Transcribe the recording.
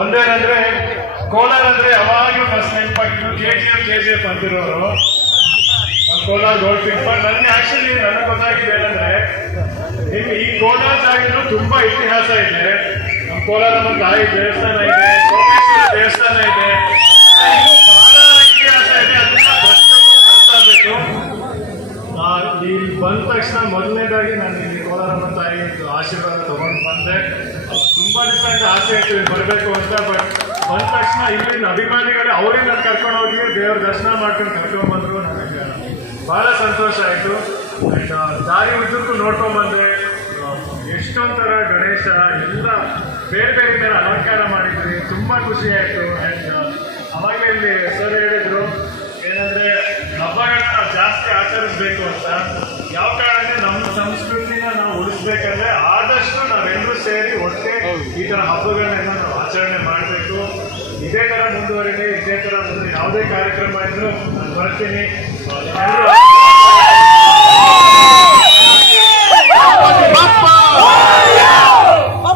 ಒಂದೇನಂದ್ರೆ ಕೋಲಾರ ಅಂದ್ರೆ ಯಾವಾಗಲೂ first ನೆನಪಾಗಿದ್ದು K G F K G F ಅಂತಿರೋರು Kolar gold ಪಿಕ್ ನನಗೆ ಆಕ್ಚುಲಿ ನನಗೆ ಗೊತ್ತಾಗಿದೆ ಏನಂದ್ರೆ ನಿಮ್ಗೆ ಈ ಕೋಲಾರ ಜಾಗನು ತುಂಬಾ ಇತಿಹಾಸ ಇದೆ. ನಮ್ಮ ಕೋಲಾರ ಒಂದು ತಾಯಿ ದೇವಸ್ಥಾನ ಇದೆ. ಇಲ್ಲಿ ಬಂದ ತಕ್ಷಣ ಮೊದಲನೇದಾಗಿ ನಾನು ಇಲ್ಲಿ ಕೋಲಾರಮ್ಮ ತಾಯಿ ಆಶೀರ್ವಾದ ತಗೊಂಡು ಬಂದೆ. ತುಂಬ ದಿವಸ ಆಸೆ ಇತ್ತು ಬರಬೇಕು ಅಂತ ಬಟ್ ಬಂದ ತಕ್ಷಣ ಇಲ್ಲಿನ ಅಭಿಮಾನಿಗಳೇ ಅವರೇ ನಾನು ಕರ್ಕೊಂಡು ಹೋಗಿ ದೇವ್ರ ದರ್ಶನ ಮಾಡ್ಕೊಂಡು ಕರ್ಕೊಂಡು ಬಂದರು ನನಗೆ. ಬಹಳ ಸಂತೋಷ ಆಯಿತು. ಆ್ಯಂಡ್ ದಾರಿ ಉದ್ದಕ್ಕೂ ನೋಡ್ಕೊಂಡ್ಬಂದೆ ಎಷ್ಟೊಂದು ಥರ ಗಣೇಶ, ಎಲ್ಲ ಬೇರೆ ಬೇರೆ ಥರ ಅಲಂಕಾರ ಮಾಡಿದ್ರಿ. ತುಂಬ ಖುಷಿ ಆಯಿತು. ಆ್ಯಂಡ್ ಅವಾಗಲೇ ಇಲ್ಲಿ ಜಾಸ್ತಿ ಆಚರಿಸ್ಬೇಕು ಅಂತ, ಯಾವ ಕಾರಣಕ್ಕೆ ನಮ್ಮ ಸಂಸ್ಕೃತಿನ ನಾವು ಉಳಿಸ್ಬೇಕಂದ್ರೆ ಆದಷ್ಟು ನಾವೆಲ್ಲರೂ ಸೇರಿ ಒಟ್ಟೆ ಈ ತರ ಹಬ್ಬಗಳನ್ನೆಲ್ಲ ನಾವು ಆಚರಣೆ ಮಾಡಬೇಕು. ಇದೇ ತರ ಮುಂದುವರಿಲಿ, ಇದೇ ಮುಂದೆ ಯಾವುದೇ ಕಾರ್ಯಕ್ರಮ ಇದ್ರೂ ನಾನು ಬರ್ತೀನಿ.